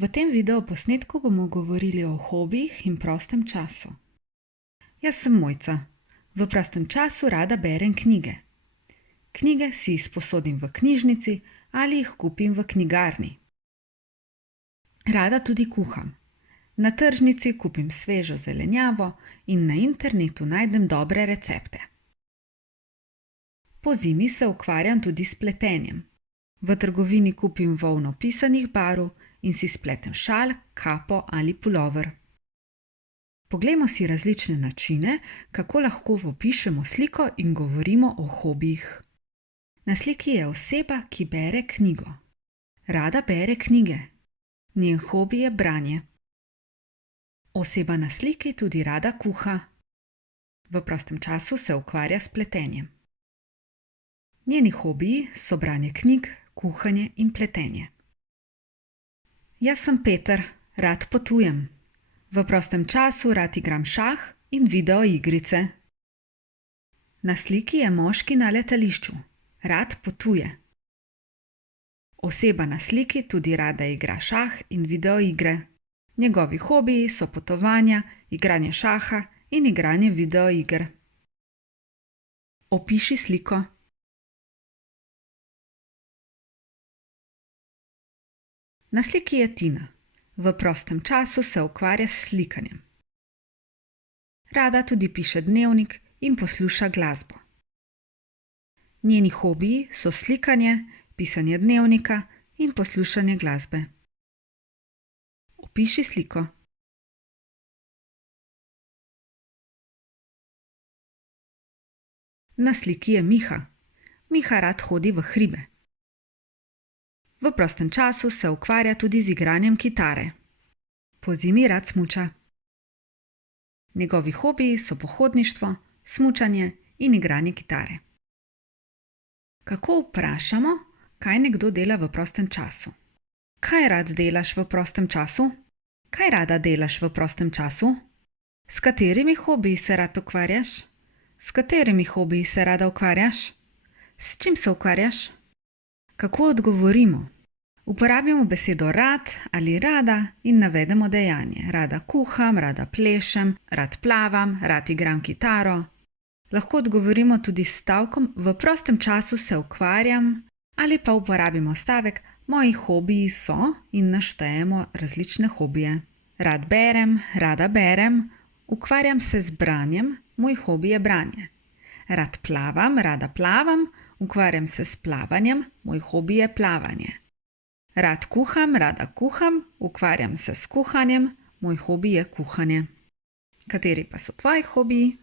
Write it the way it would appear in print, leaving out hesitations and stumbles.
V tem videoposnetku bomo govorili o hobijih in prostem času. Jaz sem Mojca. V prostem času rada berem knjige. Knjige si izposodim v knjižnici ali jih kupim v knjigarni. Rada tudi kuham. Na tržnici kupim svežo zelenjavo in na internetu najdem dobre recepte. Pozimi se ukvarjam tudi s pletenjem. V trgovini kupim volno pisanih barv in si spletem šal, kapo ali pulover. Poglejmo si različne načine, kako lahko opišemo sliko in govorimo o hobijih. Na sliki je oseba, ki bere knjigo. Rada bere knjige. Njen hobi je branje. Oseba na sliki tudi rada kuha. V prostem času se ukvarja s pletenjem. Njeni hobiji so branje knjig, kuhanje in pletenje. Jaz sem Peter, rad potujem. V prostem času rad igram šah in videoigrice. Na sliki je moški na letališču. Rad potuje. Oseba na sliki tudi rada igra šah in videoigre. Njegovi hobiji so potovanja, igranje šaha in igranje videoiger. Opiši sliko. Na sliki je Tina. V prostem času se ukvarja s slikanjem. Rada tudi piše dnevnik in posluša glasbo. Njeni hobiji so slikanje, pisanje dnevnika in poslušanje glasbe. Opiši sliko. Na sliki je Miha. Miha rad hodi v hribe. V prostem času se ukvarja tudi z igranjem kitare. Pozimi rad smuča. Njegovi hobiji so pohodništvo, smučanje in igranje kitare. Kako vprašamo, kaj nekdo dela v prostem času? Kaj rad delaš v prostem času? Kaj rada delaš v prostem času? S katerimi hobiji se rad ukvarjaš? S katerimi hobiji se rada ukvarjaš? S čim se ukvarjaš? Kako odgovorimo? Uporabimo besedo rad ali rada in navedemo dejanje. Rada kuham, rada plešem, rad plavam, rad igram kitaro. Lahko odgovorimo tudi s stavkom v prostem času se ukvarjam ali pa uporabimo stavek moji hobiji so in naštejemo različne hobije. Rad berem, rada berem, ukvarjam se z branjem, moj hobi je branje. Rad plavam, rada plavam, ukvarjam se s plavanjem, moj hobi je plavanje. Rad kuham, rada kuham, ukvarjam se s kuhanjem, moj hobi je kuhanje. Kateri pa so tvoji hobiji?